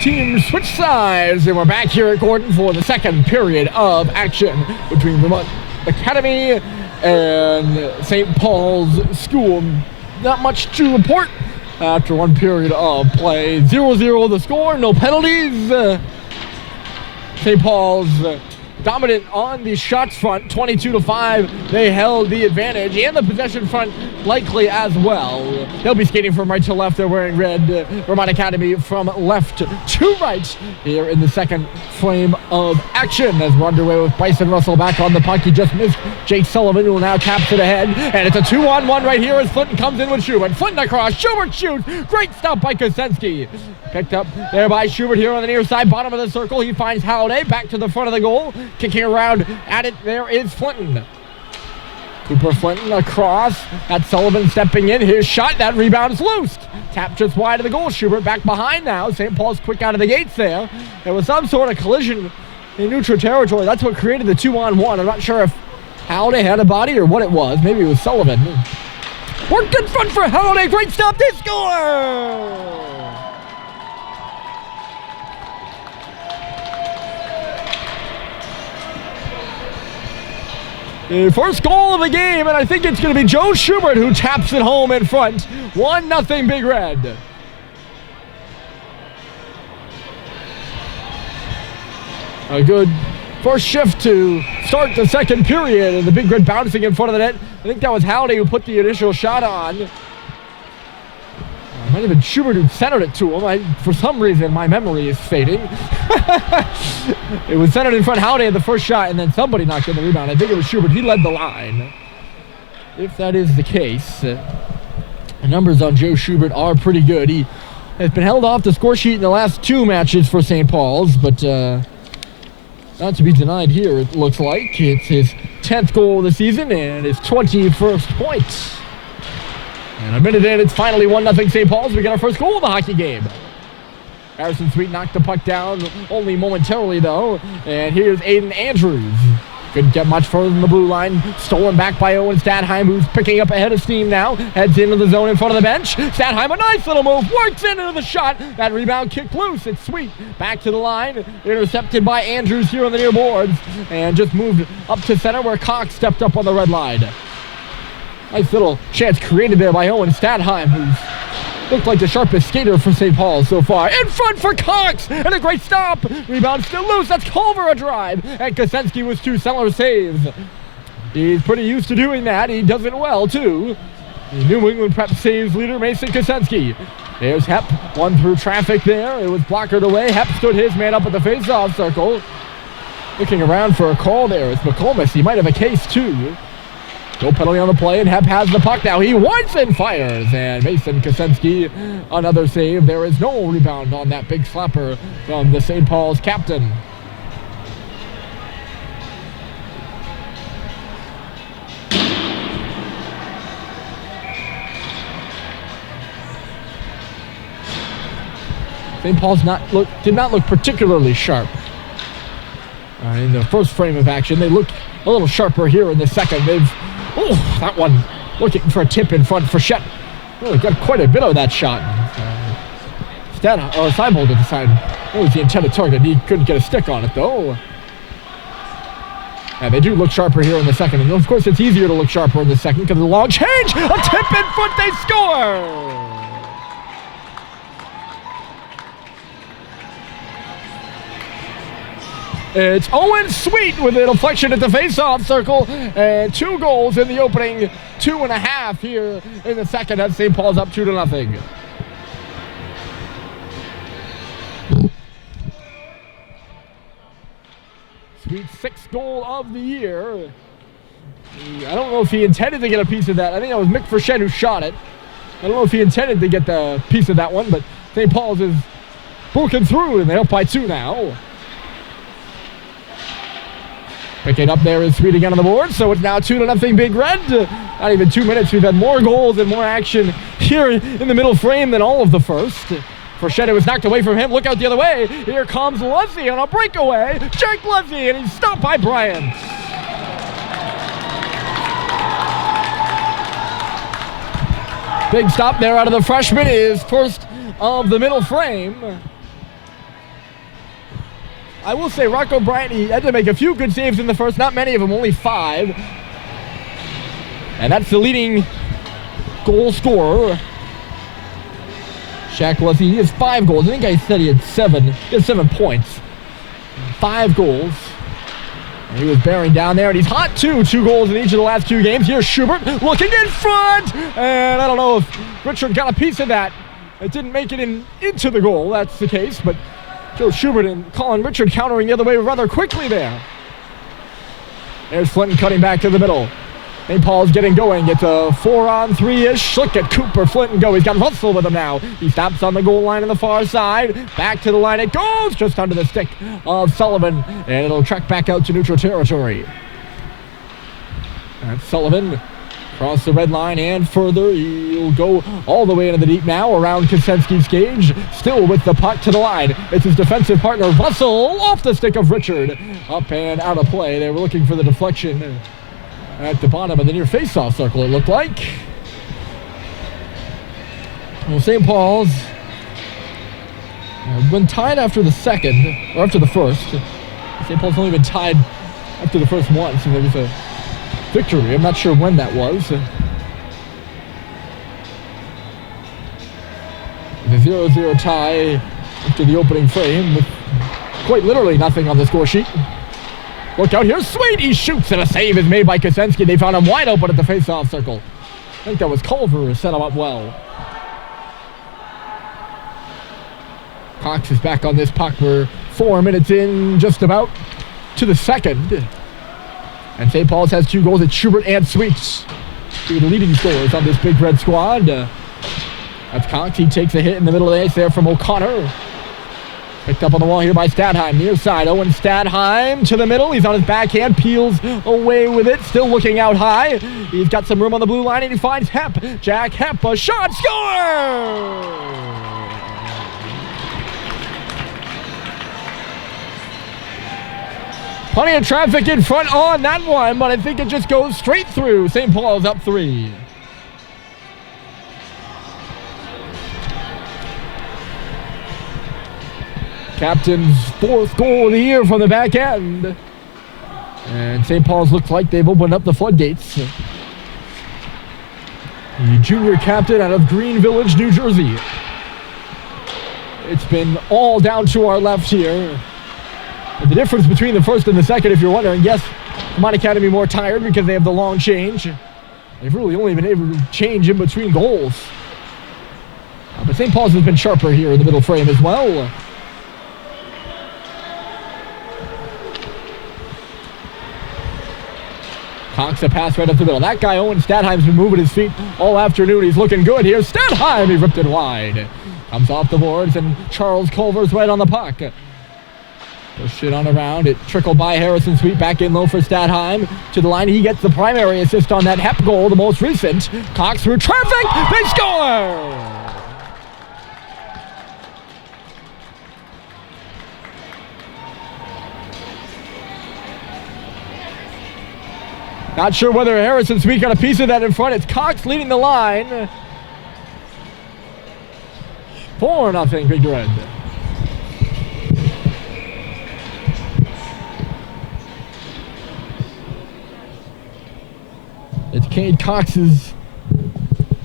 Teams switch sides, and we're back here at Gordon for the second period of action between Vermont Academy and St. Paul's School. Not much to report after one period of play. 0-0 the score, no penalties. St. Paul's dominant on the shots front, 22-5. They held the advantage, and the possession front likely as well. They'll be skating from right to left. They're wearing red. Vermont Academy from left to right here in the second frame of action as we're underway with Bryson Russell back on the puck. He just missed Jake Sullivan, who will now caps it ahead, and it's a 2-on-1 right here as Flinton comes in with Schubert. Flinton across, Schubert shoots. Great stop by Kosenski. Picked up there by Schubert here on the near side, bottom of the circle. He finds Halliday back to the front of the goal. Kicking around at it, there is Flinton. Cooper Flinton across. That's Sullivan stepping in. His shot, that rebound is loosed. Tap just wide of the goal. Schubert back behind now. St. Paul's quick out of the gates there. There was some sort of collision in neutral territory. That's what created the 2-on-1. I'm not sure if Halliday had a body or what it was. Maybe it was Sullivan. Worked in front for Halliday. Great stop. They score! The first goal of the game, and I think it's going to be Joe Schubert who taps it home in front. 1-0 Big Red. A good first shift to start the second period, and the Big Red bouncing in front of the net. I think that was Halliday who put the initial shot on. It might have been Schubert who centered it to him. For some reason, my memory is fading. It was centered in front of Halliday at the first shot, and then somebody knocked in the rebound. I think it was Schubert. He led the line. If that is the case, the numbers on Joe Schubert are pretty good. He has been held off the score sheet in the last two matches for St. Paul's, but not to be denied here, it looks like. It's his 10th goal of the season and his 21st point. And a minute in, it's finally 1-0 St. Paul's. We got our first goal of the hockey game. Harrison Sweet knocked the puck down only momentarily, though. And here's Aiden Andrews. Couldn't get much further than the blue line. Stolen back by Owen Stadheim, who's picking up a head of steam now. Heads into the zone in front of the bench. Stadheim, a nice little move. Works into the shot. That rebound kicked loose. It's Sweet. Back to the line. Intercepted by Andrews here on the near boards. And just moved up to center where Cox stepped up on the red line. Nice little chance created there by Owen Stadheim, who's looked like the sharpest skater for St. Paul so far. In front for Cox, and a great stop. Rebound still loose. That's Culver a drive, and Kosenski with two cellar saves. He's pretty used to doing that. He does it well, too. The New England Prep saves leader, Mason Kosenski. There's Hepp, one through traffic there. It was blockered away. Hepp stood his man up at the face-off circle. Looking around for a call there. It's McComas. He might have a case, too. No penalty on the play, and Hepp has the puck now. He wants and fires, and Mason Kosenski, another save. There is no rebound on that big slapper from the St. Paul's captain. St. Paul's did not look particularly sharp in the first frame of action. They looked a little sharper here in the second. That one looking for a tip in front for Shet. Really got quite a bit of that shot. Seibold at the side. That was the intended target. He couldn't get a stick on it, though. Yeah, they do look sharper here in the second. And, of course, it's easier to look sharper in the second because of the long change. A tip in front, they score! It's Owen Sweet with a deflection at the face-off circle, and 2 goals in the opening 2.5 here in the second as St. Paul's up 2-0. Sweet's 6th goal of the year. I don't know if he intended to get a piece of that. I think that was Mick Frechette who shot it. I don't know if he intended to get the piece of that one, but St. Paul's is broken through, and they're up by 2 now. Picking up there is Sweet again on the board, so it's now 2-0 Big Red. Not even 2 minutes, we've had more goals and more action here in the middle frame than all of the first. Frechette was knocked away from him. Look out the other way. Here comes Luzzy on a breakaway. Jake Luzzy, and he's stopped by Bryant. Big stop there out of the freshman, is first of the middle frame. I will say Rocco Bryant, he had to make a few good saves in the first. Not many of them, only 5. And that's the leading goal scorer. Shaq was he has 5 goals. I think I said he had 7. He has 7 points. 5 goals. And he was bearing down there, and he's hot too. 2 goals in each of the last 2 games. Here's Schubert looking in front. And I don't know if Richard got a piece of that. It didn't make it into the goal. That's the case. But Joe Schubert and Colin Richard countering the other way rather quickly there. There's Flinton cutting back to the middle. St. Paul's getting going. It's a 4-on-3-ish. Look at Cooper Flinton go. He's got Russell with him now. He stops on the goal line on the far side. Back to the line it goes. Just under the stick of Sullivan. And it'll track back out to neutral territory. That's Sullivan. Across the red line and further. He'll go all the way into the deep now around Kosenski's cage. Still with the puck to the line. It's his defensive partner Russell off the stick of Richard. Up and out of play. They were looking for the deflection at the bottom of the near face-off circle, it looked like. Well, St. Paul's been tied after the second, or after the first. St. Paul's only been tied after the first once, and there was a victory. I'm not sure when that was. The 0-0 tie after the opening frame with quite literally nothing on the score sheet. Look out here, Sweet! He shoots, and a save is made by Kosenski. They found him wide open at the face-off circle. I think that was Culver who set him up well. Cox is back on this puck. We're 4 minutes in, just about, to the second. And St. Paul's has 2 goals. It's Schubert and Sweet, 2 of the leading scorers on this Big Red squad. That's Cox. He takes a hit in the middle of the ice there from O'Connor. Picked up on the wall here by Stadheim. Near side, Owen Stadheim to the middle. He's on his backhand, peels away with it. Still looking out high. He's got some room on the blue line, and he finds Hepp. Jack Hepp, a shot, score! Plenty of traffic in front on that one, but I think it just goes straight through. St. Paul's up 3. Captain's 4th goal of the year from the back end. And St. Paul's looks like they've opened up the floodgates. The junior captain out of Green Village, New Jersey. It's been all down to our left here. And the difference between the first and the second, if you're wondering, yes, Vermont Academy more tired because they have the long change. They've really only been able to change in between goals. But St. Paul's has been sharper here in the middle frame as well. Cox a pass right up the middle. That guy, Owen Stadheim's been moving his feet all afternoon. He's looking good here. Stadheim, he ripped it wide. Comes off the boards, and Charles Culver's right on the puck. Push it on around. It trickled by Harrison Sweet. Back in low for Stadheim. To the line. He gets the primary assist on that Hepp goal, the most recent. Cox through traffic. They score! Not sure whether Harrison Sweet got a piece of that in front. It's Cox leading the line. 4-0 Big Red. It's Cade Cox's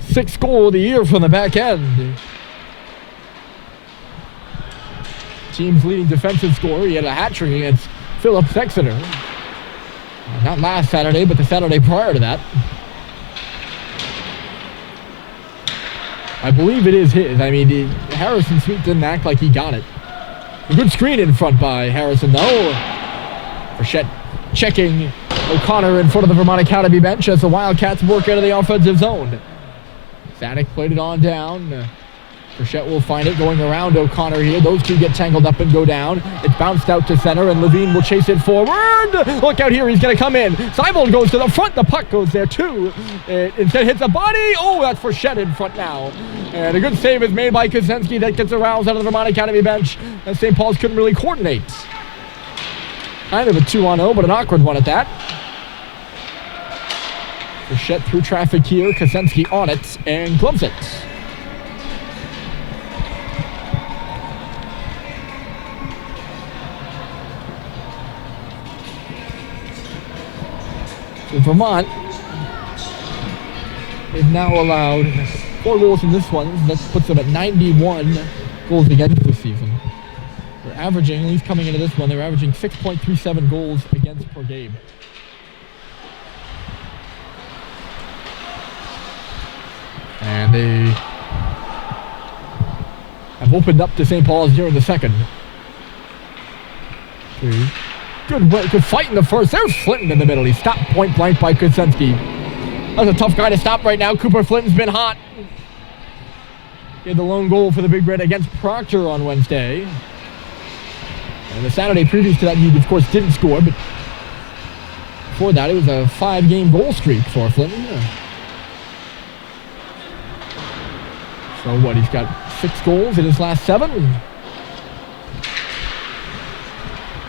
6th goal of the year from the back end. Team's leading defensive scorer. He had a hat trick against Phillips Exeter. Not last Saturday, but the Saturday prior to that. I believe it is his. I mean, Harrison Sweet didn't act like he got it. A good screen in front by Harrison, though. Frechette checking O'Connor in front of the Vermont Academy bench as the Wildcats work out of the offensive zone. Static played it on down. Frechette will find it going around O'Connor here. Those two get tangled up and go down. It's bounced out to center, and Levine will chase it forward. Look out here, he's going to come in. Seibold goes to the front. The puck goes there, too. It instead hits a body. Oh, that's Frechette in front now. And a good save is made by Kosenski that gets aroused out of the Vermont Academy bench, and St. Paul's couldn't really coordinate. Kind of a 2-on-0, but an awkward one at that. Frechette through traffic here. Kosenski on it and gloves it. So Vermont, they've now allowed 4 goals in this one. That puts them at 91 goals against this season. They're averaging, at least coming into this one, they're averaging 6.37 goals against per game. And they have opened up to St. Paul's here in the second. Good fight in the first. There's Flinton in the middle. He's stopped point blank by Kuczynski. That's a tough guy to stop right now. Cooper Flinton's been hot. He had the lone goal for the Big Red against Proctor on Wednesday. And the Saturday previous to that, he of course didn't score, but before that, it was a 5-game goal streak for Flinton. So what, he's got 6 goals in his last 7?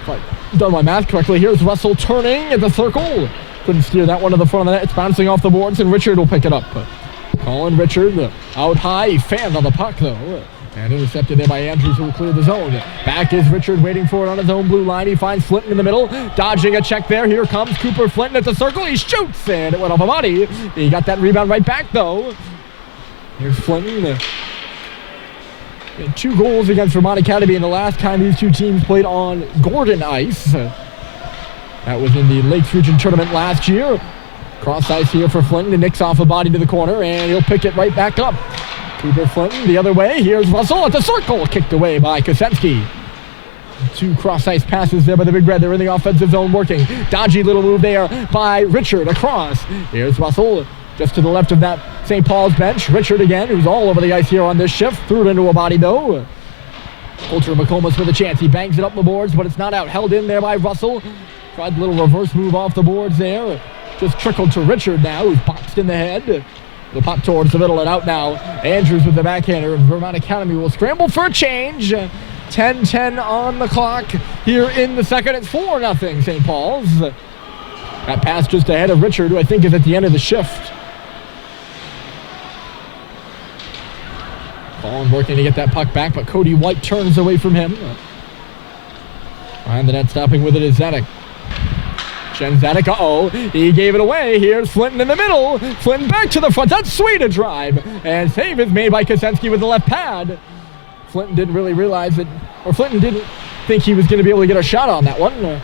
If I've done my math correctly, here's Russell turning at the circle. Couldn't steer that one to the front of the net. It's bouncing off the boards, and Richard will pick it up. Colin Richard out high. He fanned on the puck, though. And intercepted there by Andrews, who will clear the zone. Back is Richard waiting for it on his own blue line. He finds Flinton in the middle. Dodging a check there. Here comes Cooper Flinton at the circle. He shoots, and it went off a body. He got that rebound right back, though. Here's Flinton. 2 goals against Vermont Academy in the last time these two teams played on Gordon ice. That was in the Lakes Region Tournament last year. Cross ice here for Flinton. He nicks off a body to the corner, and he'll pick it right back up. Cooper Flinton the other way. Here's Russell at the circle. Kicked away by Kuczynski. 2 cross ice passes there by the Big Red. They're in the offensive zone working. Dodgy little move there by Richard across. Here's Russell just to the left of that St. Paul's bench. Richard again, who's all over the ice here on this shift. Threw it into a body though. Ultra McComas with a chance. He bangs it up the boards, but it's not out. Held in there by Russell. Tried a little reverse move off the boards there. Just trickled to Richard now, who's boxed in the head. The pop towards the middle and out now. Andrews with the backhander. Vermont Academy will scramble for a change. 10-10 on the clock here in the second. It's 4-0 St. Paul's. That pass just ahead of Richard, who I think is at the end of the shift. Colin working to get that puck back, but Cody White turns away from him. Behind the net, stopping with it is Zanuck. Jen Zanuck, he gave it away. Here's Flinton in the middle. Flinton back to the front. That's sweet a drive. And save is made by Kuczynski with the left pad. Flinton didn't really realize it, or Flinton didn't think he was going to be able to get a shot on that one.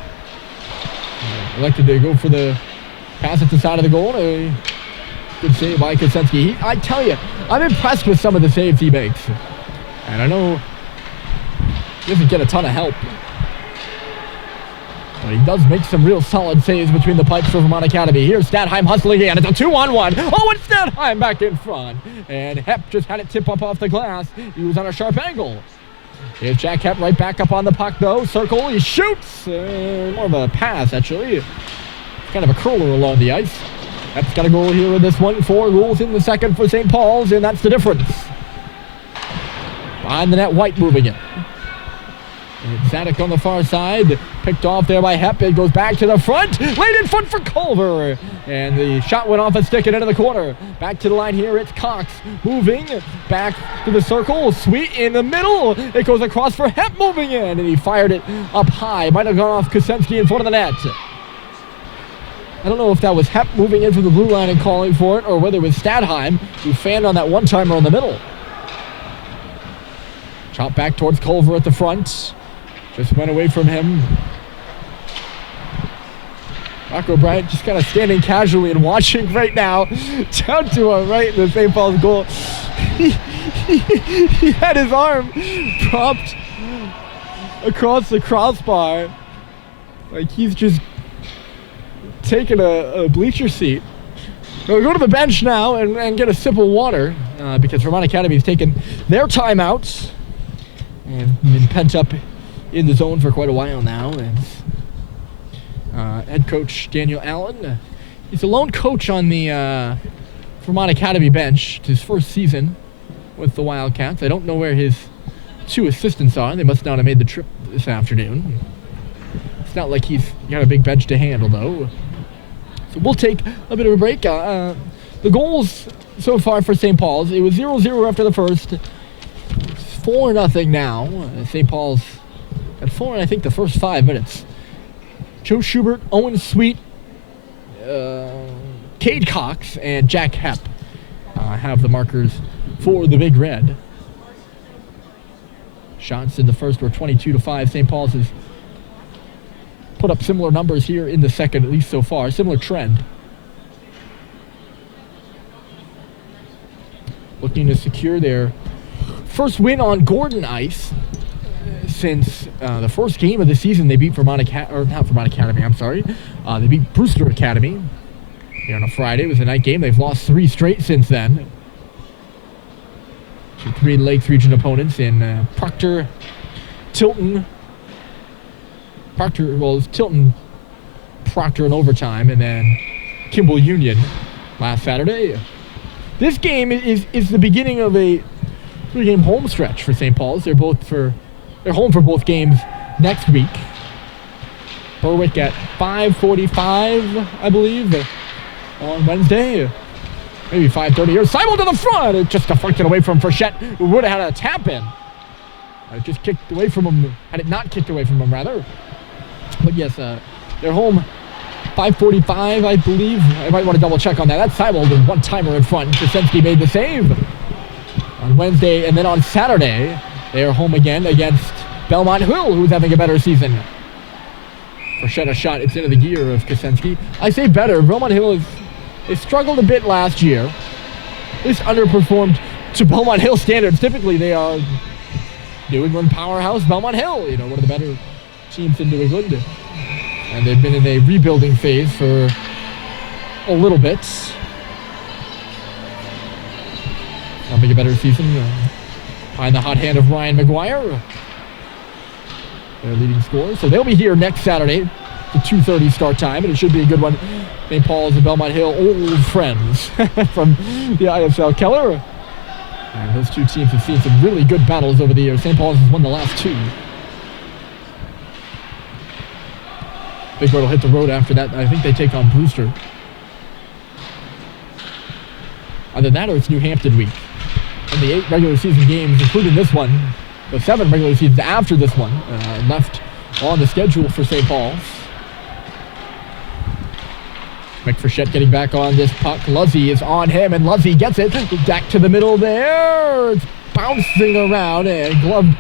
Elected to go for the pass at the side of the goal. Good save by Kuczynski. I tell you, I'm impressed with some of the saves he makes. And I know he doesn't get a ton of help. But he does make some real solid saves between the pipes for Vermont Academy. Here's Stadheim hustling in. It's a 2-on-1. Oh, and Stadheim back in front. And Hepp just had it tip up off the glass. He was on a sharp angle. Here's Jack Hepp right back up on the puck, though. Circle, he shoots. More of a pass, actually. It's kind of a curler along the ice. Hepp's got a goal here in this one. 4 goals in the second for St. Paul's, and that's the difference. Behind the net, White moving it. Zanuck on the far side, picked off there by Hepp. It goes back to the front, laid in front for Culver, and the shot went off a stick and into the corner. Back to the line here, it's Cox moving back to the circle. Sweet in the middle. It goes across for Hepp moving in, and he fired it up high. Might have gone off Kuczynski in front of the net. I don't know if that was Hepp moving in from the blue line and calling for it, or whether it was Stadheim who fanned on that one-timer in the middle. Chop back towards Culver at the front. Just went away from him. Rocco Bryant just kind of standing casually and watching right now. Down to a right in the St. Paul's goal. He had his arm propped across the crossbar. Like he's just taking a bleacher seat. We'll go to the bench now and get a sip of water because Vermont Academy's taken their timeouts and been pent up in the zone for quite a while now. And head coach Daniel Allen, he's a lone coach on the Vermont Academy bench. It's his first season with the Wildcats. I don't know where his 2 assistants are. They must not have made the trip this afternoon. It's not like he's got a big bench to handle, though. So we'll take a bit of a break. The goals so far for St. Paul's, it was 0-0 after the first. It's 4-0 now. St. Paul's at 4 in, I think, the first 5 minutes. Joe Schubert, Owen Sweet, Cade Cox and Jack Hepp have the markers for the Big Red. Shots in the first were 22-5. St. Paul's has put up similar numbers here in the second, at least so far. Similar trend. Looking to secure their first win on Gordon ice since the first game of the season. They beat Vermont Academy, I'm sorry. They beat Brewster Academy here on a Friday. It was a night game. They've lost 3 straight since then. 3 Lakes region opponents in Proctor, Tilton. Tilton, Proctor in overtime, and then Kimball Union last Saturday. This game is the beginning of a 3-game home stretch for St. Paul's. They're home for both games next week. Berwick at 5:45, I believe, on Wednesday. Maybe 5:30 here. Seibel to the front. It just deflected away from Frechette, who would have had a tap in. It just kicked away from him. Had it not kicked away from him, rather. But yes, they're home 5:45, I believe. I might want to double check on that. That's Seibel, the one-timer in front. Kosenski made the save on Wednesday. And then on Saturday, they are home again against Belmont Hill, who's having a better season. Frechette a shot. It's into the gear of Kosenski. I say better. Belmont Hill they struggled a bit last year. At least underperformed to Belmont Hill standards. Typically, they are New England powerhouse Belmont Hill. One of the better teams in New England. And they've been in a rebuilding phase for a little bit. Having a better season behind the hot hand of Ryan McGuire, their leading scorer. So they'll be here next Saturday, the 2:30 start time, and it should be a good one. St. Paul's and Belmont Hill, old friends from the ISL Keller. And those two teams have seen some really good battles over the years. St. Paul's has won the last 2. Big Red will hit the road after that. I think they take on Brewster. Either that or it's New Hampton week. And the 8 regular season games, including this one, the 7 regular seasons after this one, left on the schedule for St. Paul's. McFrechette getting back on this puck. Luzzy is on him, and Luzzy gets it. Back to the middle there. It's bouncing around and gloved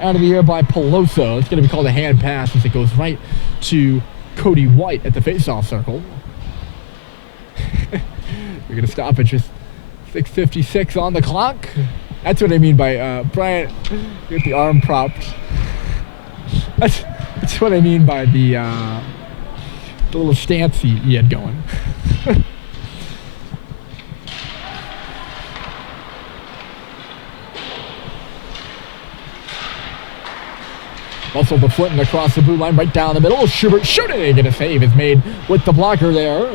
out of the air by Peloso. It's going to be called a hand pass as it goes right to Cody White at the face-off circle. We're going to stop at just 6:56 on the clock. That's what I mean by, Bryant, get the arm propped. That's what I mean by the little stance he had going. Muscle to Flinton across the blue line, right down the middle. Schubert shooting, and a save is made with the blocker there.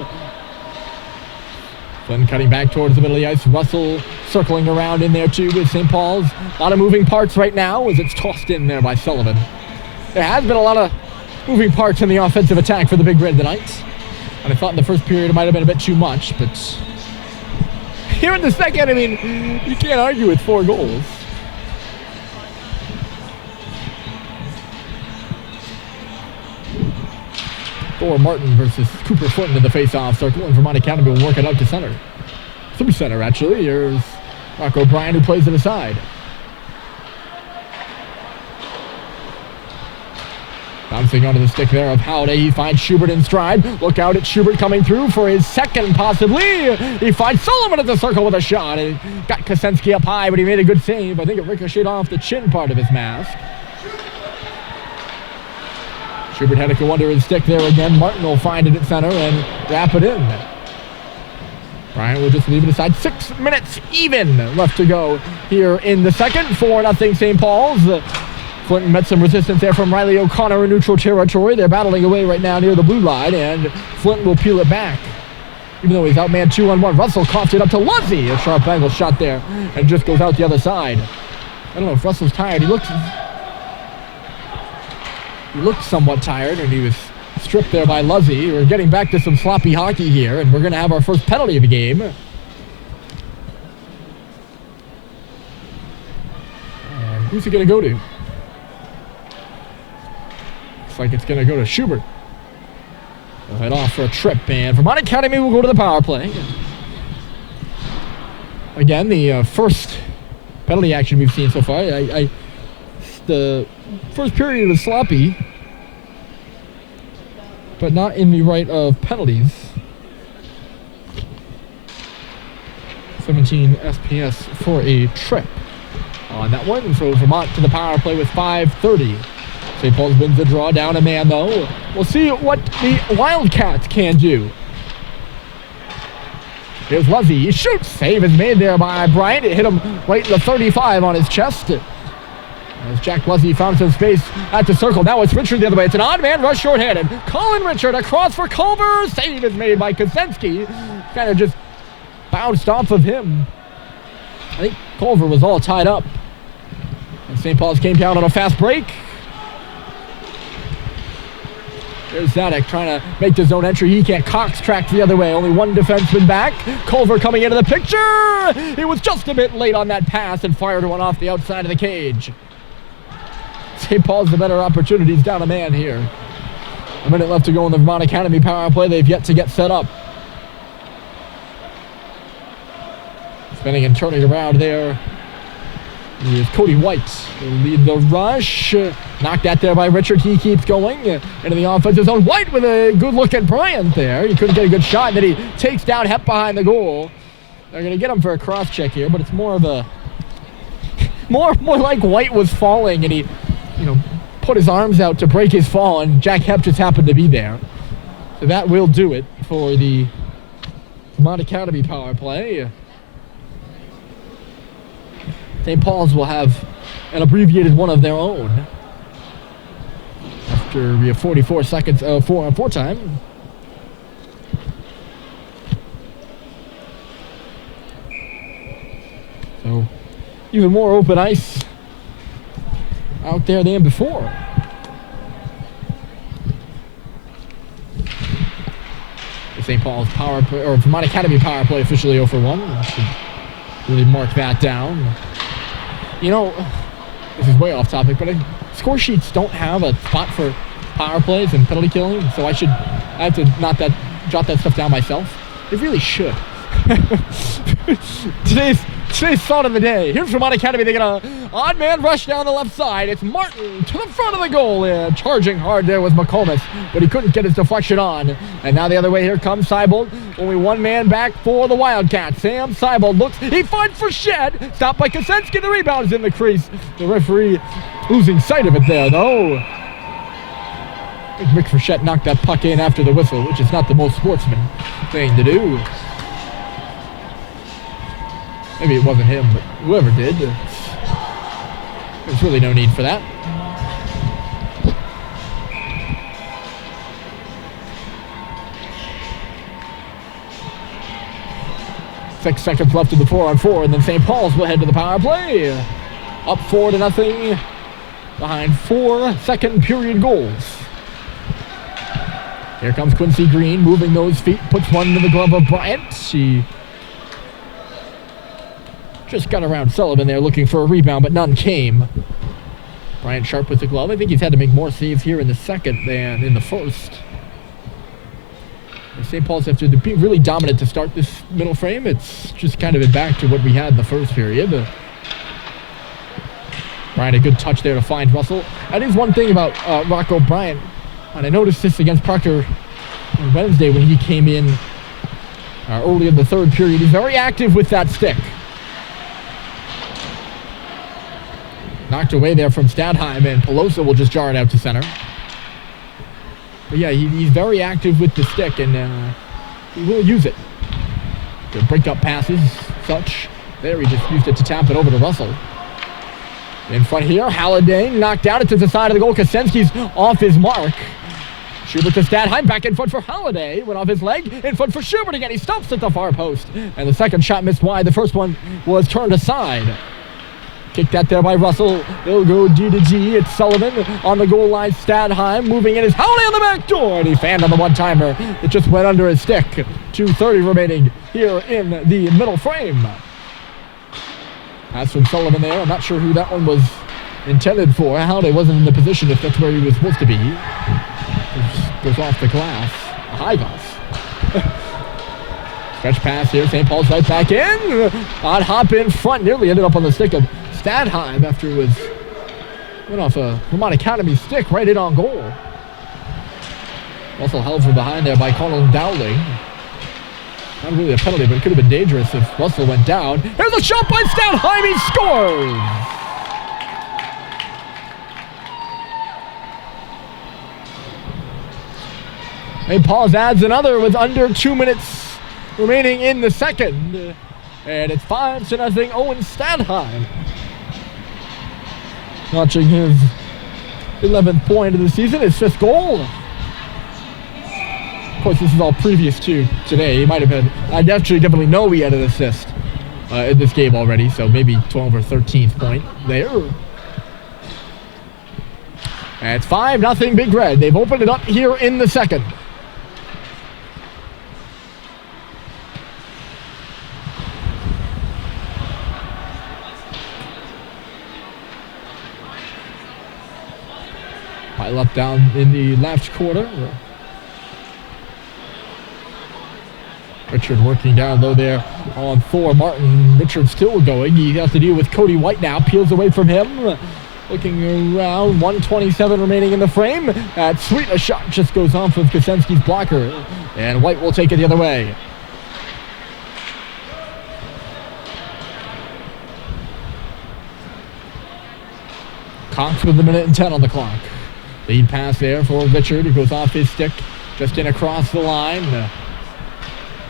Flinton cutting back towards the middle of the ice. Russell circling around in there too with St. Paul's. A lot of moving parts right now as it's tossed in there by Sullivan. There has been a lot of moving parts in the offensive attack for the Big Red tonight. And I thought in the first period it might have been a bit too much, but here in the second, I mean, you can't argue with 4 goals. Thor Martin versus Cooper Flinton in the face-off circle, and Vermont Academy will work it out to center. Through center, actually. Here's Mark O'Brien, who plays it aside. Bouncing onto the stick there of Howday. He finds Schubert in stride. Look out at Schubert coming through for his second, possibly. He finds Sullivan at the circle with a shot. And got Kosenski up high, but he made a good save. I think it ricocheted off the chin part of his mask. Schubert had to go under his stick there again. Martin will find it at center and wrap it in. Bryant will just leave it aside. 6 minutes even left to go here in the second. 4-0 St. Paul's. Flinton met some resistance there from Riley O'Connor in neutral territory. They're battling away right now near the blue line, and Flinton will peel it back. Even though he's outmanned 2-on-1, Russell coughs it up to Luzzy. A sharp angle shot there and just goes out the other side. I don't know if Russell's tired. He looked somewhat tired, and he was stripped there by Luzzy. We're getting back to some sloppy hockey here, and we're going to have our first penalty of the game. And who's it going to go to? Looks like it's going to go to Schubert. We'll head off for a trip, and Vermont Academy will go to the power play. Again, the first penalty action we've seen so far. The first period was sloppy, but not in the right of penalties. 17 SPS for a trip on that one. So Vermont to the power play with 5:30. St. Paul's wins the draw, down a man though. We'll see what the Wildcats can do. Here's Luzzy. He shoots. Save is made there by Bryant. It hit him right in the 35 on his chest. As Jack Luzzy found some space at the circle. Now it's Richard the other way. It's an odd man rush shorthanded. Colin Richard across for Culver. Save is made by Kosensky. Kind of just bounced off of him. I think Culver was all tied up. And St. Paul's came down on a fast break. There's Zadek trying to make the zone entry. He can't. Cox tracks the other way. Only one defenseman back. Culver coming into the picture. He was just a bit late on that pass and fired one off the outside of the cage. St. Paul's the better opportunities, down a man here. A minute left to go in the Vermont Academy power play. They've yet to get set up. Spinning and turning around there is Cody White. He'll lead the rush. Knocked at there by Richard. He keeps going into the offensive zone. White with a good look at Bryant there. He couldn't get a good shot. Then he takes down Hep behind the goal. They're going to get him for a cross check here, but it's more of a more like White was falling and he, put his arms out to break his fall, and Jack Hep just happened to be there. So that will do it for the Vermont Academy power play. St. Paul's will have an abbreviated one of their own after we have 44 seconds of 4-on-4 time. So even more open ice out there than before. The St. Paul's power play, or Vermont Academy power play, officially 0 for 1. Should really mark that down. This is way off topic, but score sheets don't have a spot for power plays and penalty killing, so I have to jot that stuff down myself. It really should. Today's thought of the day. Here's Vermont Academy. They get an odd man rush down the left side. It's Martin to the front of the goal. Charging hard there was McComas, but he couldn't get his deflection on. And now the other way, here comes Seibold. Only one man back for the Wildcats. Sam Seibold looks. He fights for Shed. Stopped by Kosensky. The rebound is in the crease. The referee losing sight of it there, though. Rick Frechette knocked that puck in after the whistle, which is not the most sportsman thing to do. Maybe it wasn't him, but whoever did. There's really no need for that. Six seconds left in the 4-on-4, and then St. Paul's will head to the power play. Up 4-0, behind 4 second period goals. Here comes Quincy Green, moving those feet, puts one into the glove of Bryant. She just got around Sullivan there looking for a rebound, but none came. Bryant sharp with the glove. I think he's had to make more saves here in the second than in the first. St. Paul's, after being really dominant to start this middle frame, it's just kind of been back to what we had in the first period. Bryant, a good touch there to find Russell. That is one thing about Rocco Bryant, and I noticed this against Proctor on Wednesday when he came in early in the third period. He's very active with that stick. Knocked away there from Stadheim, and Pelosa will just jar it out to center. But yeah, he's very active with the stick, and he will use it to break up passes, such. There, he just used it to tap it over to Russell. In front here, Halliday knocked out it to the side of the goal. Kosensky's off his mark. Schubert to Stadheim, back in front for Halliday. Went off his leg, in front for Schubert again. He stops at the far post, and the second shot missed wide. The first one was turned aside. Kicked that there by Russell. It'll go D to G. It's Sullivan on the goal line. Stadheim moving in. Is Halliday on the back door, and he fanned on the one-timer. It just went under his stick. 2:30 remaining here in the middle frame. Pass from Sullivan there. I'm not sure who that one was intended for. Halliday wasn't in the position if that's where he was supposed to be. It goes off the glass. Higos. Stretch pass here. St. Paul's right back in. Odd hop in front. Nearly ended up on the stick of Stadheim after it went off a Vermont Academy stick right in on goal. Also held from behind there by Colin Dowling. Not really a penalty, but it could have been dangerous if Russell went down. Here's a shot by Stadheim. He scores! St. Paul's adds another with under 2 minutes remaining in the second. And it's 5-0 Owen Stadheim. Notching his 11th point of the season, his 5th goal. Of course, this is all previous to today. He might have had, I definitely know he had an assist in this game already, so maybe 12th or 13th point there. And it's 5-0 Big Red. They've opened it up here in the second. Pile up down in the left corner. Richard working down low there on Thor Martin. Richard still going. He has to deal with Cody White now. Peels away from him. Looking around. 1:27 remaining in the frame. That's sweet. A shot just goes off of Kosenski's blocker. And White will take it the other way. Cox with 1:10 on the clock. Lead pass there for Richard, who goes off his stick, just in across the line.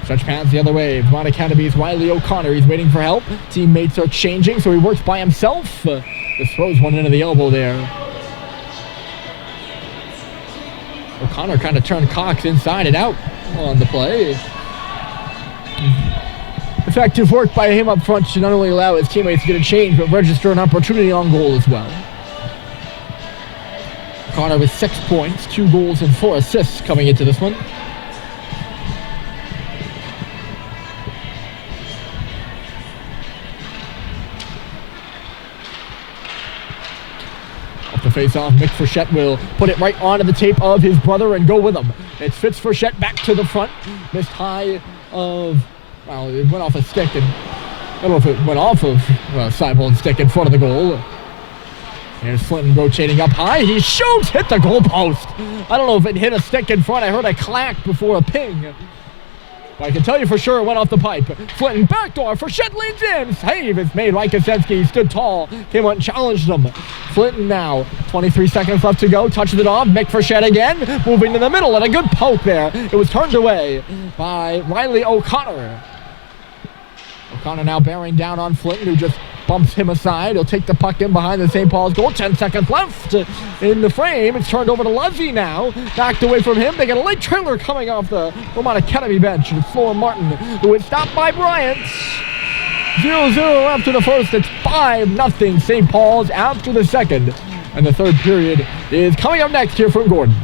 Stretch pass the other way. Vermont Academy's Wiley O'Connor. He's waiting for help. Teammates are changing, so he works by himself. Just throws one into the elbow there. O'Connor kind of turned Cox inside and out on the play. Effective work by him up front to not only allow his teammates to get a change, but register an opportunity on goal as well. O'Connor with 6 points, 2 goals and 4 assists coming into this one. Off the face-off, Mick Frechette will put it right onto the tape of his brother and go with him. It's Fitz Frechette back to the front. Missed high of, well, it went off a stick, and I don't know if it went off of Seibold's stick in front of the goal. Here's Flinton rotating up high. He shoots, hit the goalpost. I don't know if it hit a stick in front. I heard a clack before a ping. But I can tell you for sure it went off the pipe. Flinton backdoor. Frechette leans in. Save is made by Kosenski. He stood tall. Came out and challenged him. Flinton now. 23 seconds left to go. Touches it off. Mick Frechette again. Moving to the middle and a good poke there. It was turned away by Riley O'Connor. O'Connor now bearing down on Flinton, who just bumps him aside. He'll take the puck in behind the St. Paul's goal. 10 seconds left in the frame. It's turned over to Luzzy now. Backed away from him. They get a late trailer coming off the Vermont Academy bench. It's Thor Martin, who is stopped by Bryant. 0-0 after the first. It's 5-0 St. Paul's after the second. And the third period is coming up next here from Gordon.